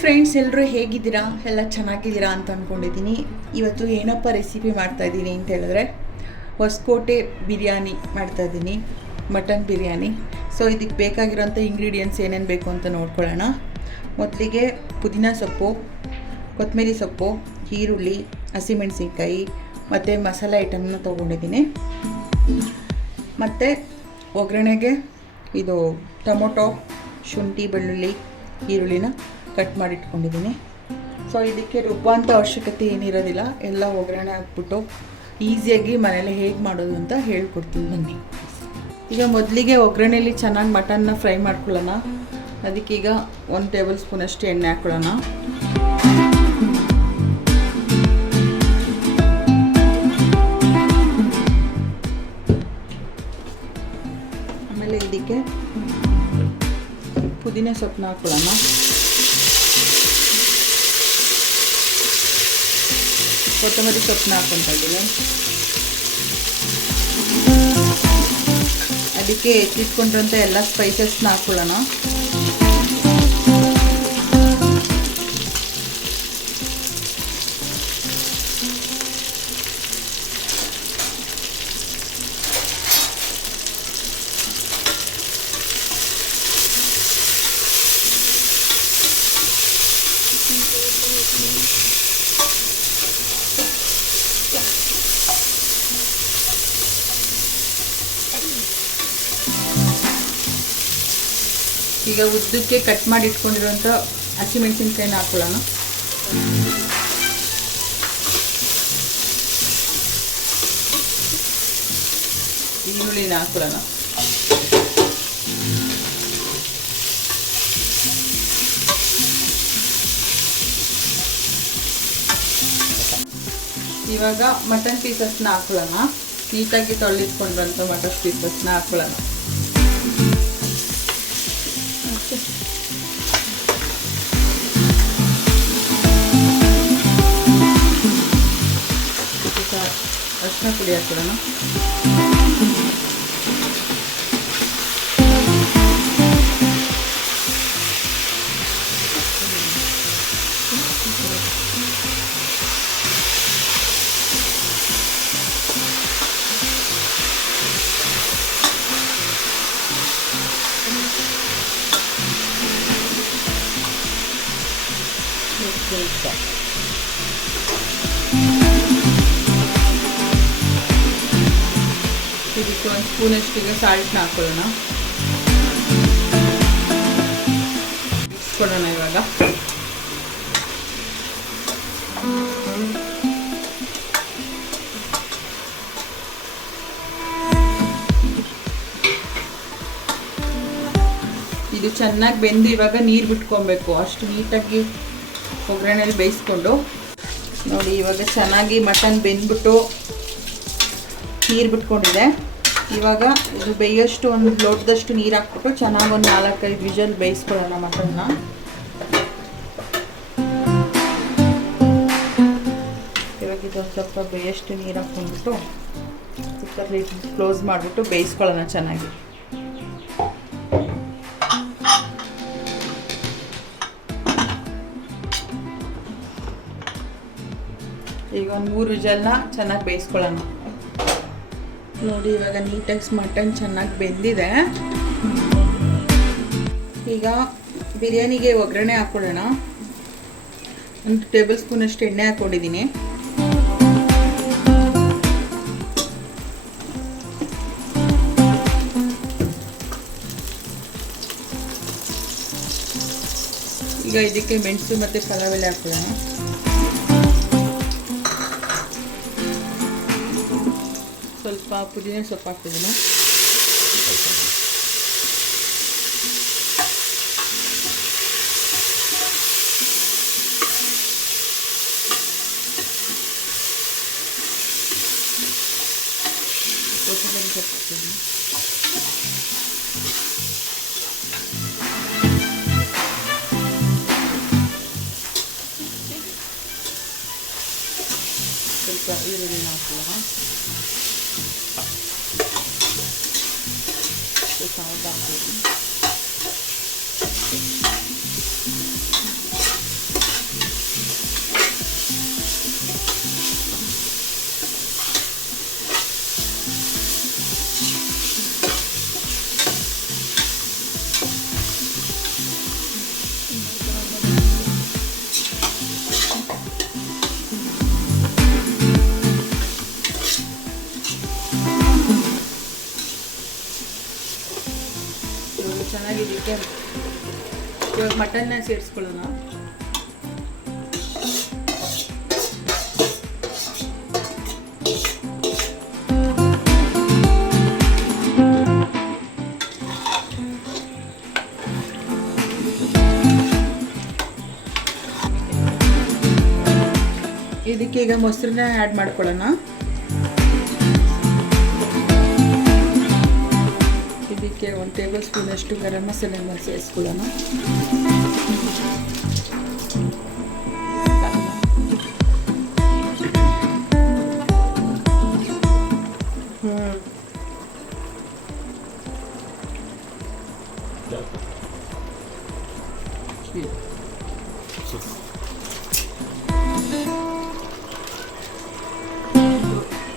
Friends, ಎಲ್ಲರೂ ಹೇಗಿದ್ದೀರಾ? ಎಲ್ಲ ಚೆನ್ನಾಗಿದ್ದೀರಾ ಅಂತ ಅಂದ್ಕೊಂಡಿದ್ದೀನಿ. ಇವತ್ತು ಏನಪ್ಪ ರೆಸಿಪಿ ಮಾಡ್ತಾಯಿದ್ದೀನಿ ಅಂತ ಹೇಳಿದ್ರೆ ಹೊಸಕೋಟೆ ಬಿರಿಯಾನಿ ಮಾಡ್ತಾಯಿದ್ದೀನಿ, ಮಟನ್ ಬಿರಿಯಾನಿ. ಸೊ ಇದಕ್ಕೆ ಬೇಕಾಗಿರೋಂಥ ಇಂಗ್ರೀಡಿಯೆಂಟ್ಸ್ ಏನೇನು ಬೇಕು ಅಂತ ನೋಡ್ಕೊಳ್ಳೋಣ. ಮೊದಲಿಗೆ ಪುದೀನ ಸೊಪ್ಪು, ಕೊತ್ತಂಬರಿ ಸೊಪ್ಪು, ಈರುಳ್ಳಿ, ಹಸಿಮೆಣಸಿನ್ಕಾಯಿ ಮತ್ತು ಮಸಾಲೆ ಐಟಮ್ನ ತೊಗೊಂಡಿದ್ದೀನಿ. ಮತ್ತು ಒಗ್ಗರಣೆಗೆ ಇದು ಟೊಮೊಟೊ, ಶುಂಠಿ, ಬೆಳ್ಳುಳ್ಳಿ, ಈರುಳ್ಳಿನ ಕಟ್ ಮಾಡಿ ಇಟ್ಕೊಂಡಿದ್ದೀನಿ. ಸೊ ಇದಕ್ಕೆ ರುಬ್ಬುವಂಥ ಅವಶ್ಯಕತೆ ಏನಿರೋದಿಲ್ಲ. ಎಲ್ಲ ಒಗ್ಗರಣೆ ಹಾಕ್ಬಿಟ್ಟು ಈಸಿಯಾಗಿ ಮನೇಲಿ ಹೇಗೆ ಮಾಡೋದು ಅಂತ ಹೇಳ್ಕೊಡ್ತೀನಿ ಬನ್ನಿ. ಈಗ ಮೊದಲಿಗೆ ಒಗ್ಗರಣೆಯಲ್ಲಿ ಚೆನ್ನಾಗಿ ಮಟನ್ನ ಫ್ರೈ ಮಾಡ್ಕೊಳ್ಳೋಣ. ಅದಕ್ಕೀಗ 1 ಟೇಬಲ್ ಸ್ಪೂನಷ್ಟು ಎಣ್ಣೆ ಹಾಕ್ಕೊಳ್ಳೋಣ. ಆಮೇಲೆ ಇದಕ್ಕೆ ಪುದೀನ ಸೊಪ್ಪನ್ನ ಹಾಕ್ಕೊಳ್ಳೋಣ. ಕೊತ್ತಂಬರಿ ಸೊಪ್ಪನ್ನ ಹಾಕ್ಕೊತಾ ಇದ್ದೀವಿ. ಅದಕ್ಕೆ ಎತ್ತಿಟ್ಕೊಂಡಿರೋಂಥ ಎಲ್ಲ ಸ್ಪೈಸಸ್ನ ಹಾಕ್ಕೊಳ್ಳೋಣ. ಈಗ ಉದ್ದಕ್ಕೆ ಕಟ್ ಮಾಡಿ ಇಟ್ಕೊಂಡಿರುವಂಥ ಹಸಿಮೆಣಸಿನ್ಕಾಯಿನ ಹಾಕ್ಕೊಳ್ಳೋಣ. ಈರುಳ್ಳಿನ ಹಾಕ್ಕೊಳ್ಳೋಣ. ಇವಾಗ ಮಟನ್ ಪೀಸಸ್ನ ಹಾಕ್ಕೊಳ್ಳೋಣ. ನೀಟಾಗಿ ತೊಳೆದಿಟ್ಕೊಂಡಿರೋಂಥ ಮಟನ್ ಪೀಸಸ್ನ ಹಾಕ್ಕೊಳ್ಳೋಣ. ಅರಿಶಿನ ಪುಡಿ ಹಾಕ್ಕೊಳ್ಳೋಣ. ಇದಕ್ಕೆ 1 ಸ್ಪೂನಷ್ಟಿಗೆ ಸಾಲ್ಟ್ನ ಹಾಕ್ಕೊಳ್ಳೋಣ. ಕೊಡೋಣ. ಇವಾಗ ಇದು ಚೆನ್ನಾಗಿ ಬೆಂದು ಇವಾಗ ನೀರು ಬಿಟ್ಕೊಬೇಕು. ಅಷ್ಟು ನೀಟಾಗಿ ಒಗ್ಗರಣೆಯಲ್ಲಿ ಬೇಯಿಸ್ಕೊಂಡು ನೋಡಿ. ಇವಾಗ ಚೆನ್ನಾಗಿ ಮಟನ್ ಬೆಂದ್ಬಿಟ್ಟು ನೀರು ಬಿಟ್ಕೊಂಡಿದೆ. ಇವಾಗ ಇದು ಬೇಯೋಷ್ಟು ಒಂದು ಲೋಟದಷ್ಟು ನೀರು ಹಾಕ್ಬಿಟ್ಟು ಚೆನ್ನಾಗಿ ಒಂದು 4-5 ವಿಷಲ್ ಬೇಯಿಸ್ಕೊಳ್ಳೋಣ ಮಟನ್ನ. ಇವಾಗ ಇದೊಂದು ಸ್ವಲ್ಪ ಬೇಯಷ್ಟು ನೀರು ಹಾಕ್ಕೊಂಡ್ಬಿಟ್ಟು ಕುಕ್ಕರ್ ಲಿಡ್ ಕ್ಲೋಸ್ ಮಾಡಿಬಿಟ್ಟು ಬೇಯಿಸ್ಕೊಳ್ಳೋಣ ಚೆನ್ನಾಗಿ. ಈಗ ಒಂದು 3 ವಿಷಲ್ನ ಚೆನ್ನಾಗಿ ಬೇಯಿಸ್ಕೊಳ್ಳೋಣ. ನೋಡಿ ಇವಾಗ ನೀಟಾಗಿ ಮಟನ್ ಚೆನ್ನಾಗಿ ಬೆಂದಿದೆ. ಈಗ ಬಿರಿಯಾನಿಗೆ ಒಗ್ಗರಣೆ ಹಾಕ್ಕೊಳ್ಳೋಣ. 1 ಟೇಬಲ್ ಸ್ಪೂನಷ್ಟು ಎಣ್ಣೆ ಹಾಕ್ಕೊಂಡಿದ್ದೀನಿ. ಈಗ ಇದಕ್ಕೆ ಮೆಣಸು ಮತ್ತು ಪಲಾವ್ ಎಲೆ ಹಾಕ್ಕೊಳ್ಳೋಣ. ಸ್ವಲ್ಪ ಪುದೀನ ಸೊಪ್ಪು ಹಾಕ್ತಿದ್ದೀನಿ. ಕೊತ್ತಂಬರಿ ಸೊಪ್ಪು ಹಾಕ್ತಿದ್ದೀನಿ. ಸ್ವಲ್ಪ ಈರುಳ್ಳಿನ ಹಾಕೋಣ. ಸೌಟ್ ಹಾಕ್ತೀನಿ. ಚೆನ್ನಾಗಿದ್ದಕ್ಕೆ ಇವಾಗ ಮಟನ್ನ ಸೇರಿಸ್ಕೊಳ್ಳೋಣ. ಇದಕ್ಕೆ ಈಗ ಮೊಸರನ್ನ ಆ್ಯಡ್ ಮಾಡ್ಕೊಳ್ಳೋಣ. ಇದಕ್ಕೆ 1 ಟೇಬಲ್ ಸ್ಪೂನ್ ಅಷ್ಟು ಗರಂ ಮಸಾಲೆನ ಸೇರಿಸ್ಕೊಳ್ಳೋಣ.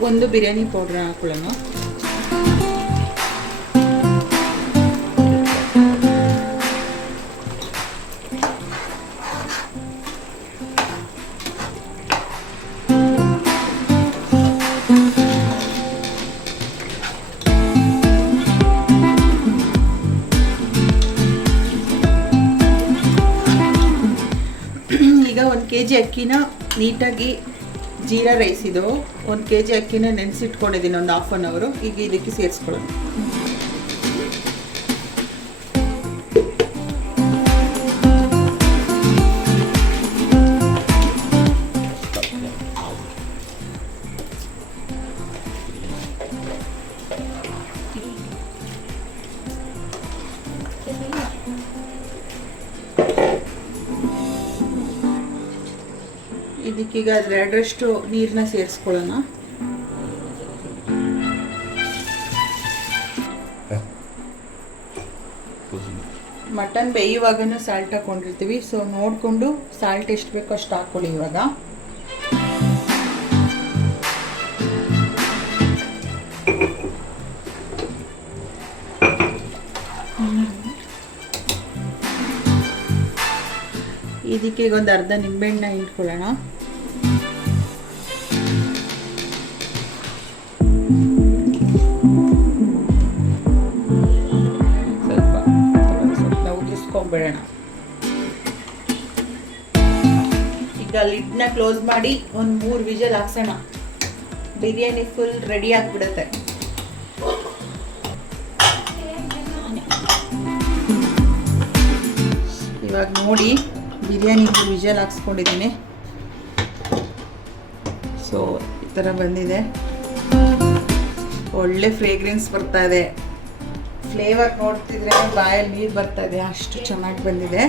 ಒಂದು ಬಿರಿಯಾನಿ ಪೌಡ್ರ್ ಹಾಕೊಳ್ಳೋಣ. ಈಗ 1 kg ಅಕ್ಕಿನ ನೀಟಾಗಿ ಜೀರಾ ರೈಸ್ ಇದು 1 kg ಅಕ್ಕಿನ ನೆನೆಸಿಟ್ಕೊಂಡಿದ್ದೀನಿ ಒಂದು 1/2 ಅವರ್. ಈಗ ಇದಕ್ಕೆ ಸೇರಿಸ್ಕೊಳ್ಳೋಣ. ಇದಕ್ಕೀಗ 2 ನೀರನ್ನ ಸೇರಿಸ್ಕೊಳ್ಳೋಣ. ಮಟನ್ ಬೇಯುವಾಗನೂ ಸಾಲ್ಟ್ ಹಾಕೊಂಡಿರ್ತೀವಿ, ಸೊ ನೋಡಿಕೊಂಡು ಸಾಲ್ಟ್ ಎಷ್ಟು ಬೇಕೋ ಅಷ್ಟು ಹಾಕ್ಕೊಳ್ಳಿ. ಇವಾಗ ಇದಕ್ಕೆ ಈಗ ಒಂದು ಅರ್ಧ ನಿಂಬೆಹಣ್ಣ ಹಿಂಡ್ಕೊಳ್ಳೋಣ. ಸ್ವಲ್ಪ ಉದುರಿಸ್ಕೊಂಡ್ಬಿಡೋಣ. ಈಗ ಲಿಡ್ನ ಕ್ಲೋಸ್ ಮಾಡಿ ಒಂದು 3 ವಿಷಲ್ ಹಾಕ್ಸೋಣ. ಬಿರಿಯಾನಿ ಫುಲ್ ರೆಡಿ ಆಗಿಬಿಡುತ್ತೆ. ಇವಾಗ ನೋಡಿ ಬಿರಿಯಾನಿ ವಿಷಲ್ ಹಾಕ್ಸ್ಕೊಂಡಿದ್ದೀನಿ. ಸೊ ಈ ಥರ ಬಂದಿದೆ. ಒಳ್ಳೆ ಫ್ರೇಗ್ರೆನ್ಸ್ ಬರ್ತಾ ಇದೆ. ಫ್ಲೇವರ್ ನೋಡ್ತಿದ್ರೆ ಬಾಯಲ್ಲಿ ನೀರು ಬರ್ತಾ ಇದೆ, ಅಷ್ಟು ಚೆನ್ನಾಗಿ ಬಂದಿದೆ.